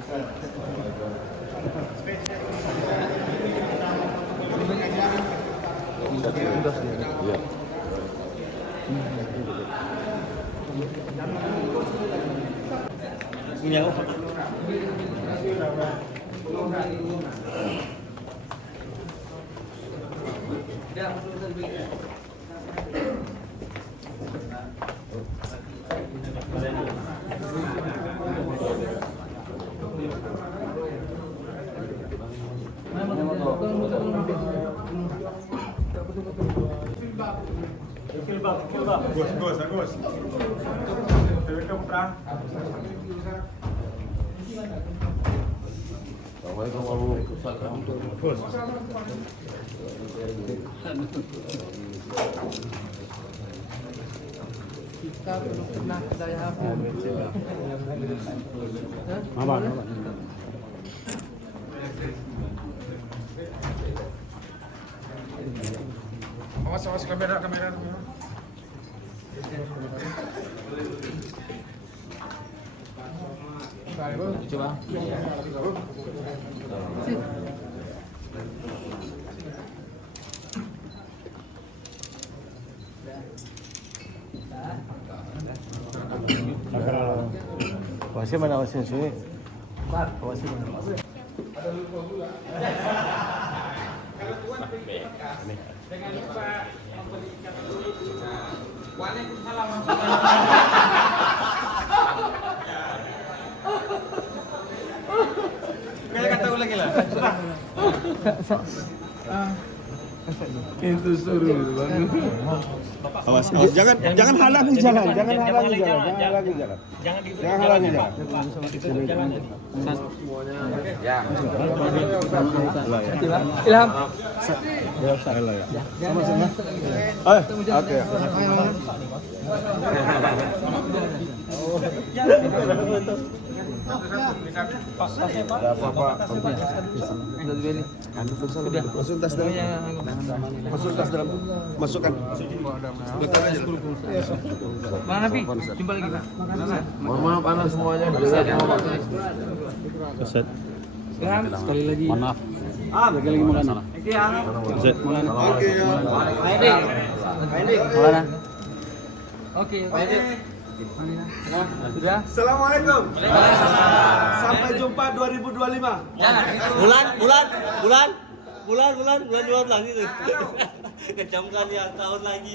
Iya. Punya apa? Bagus. Assalamualaikum warahmatullahi wabarakatuh. Kita belum pernah kedai HP. Apa? Awas kamera. Coba. Wasnya mana wasnya sini? Wasnya mana? Jangan lupa Waalaikumsalam. Kayak kata ulang lah. Itu suruh bang. Awas, jangan halangi jalan. Jangan halangi jalan. Ya. Ilham. Sama-sama. Oke. Ada apa-apa? Masukkan. Mana Pi? Jumpa lagi Pak. Mohon maaf anak semuanya. Keset. Ilham sekali lagi. Mohon maaf. Lagi makan. Keset. Mana? Oke. Sudah. Assalamualaikum. Sampai jumpa 2025. Bulan 12 itu. Kecamkan ya tahun lagi.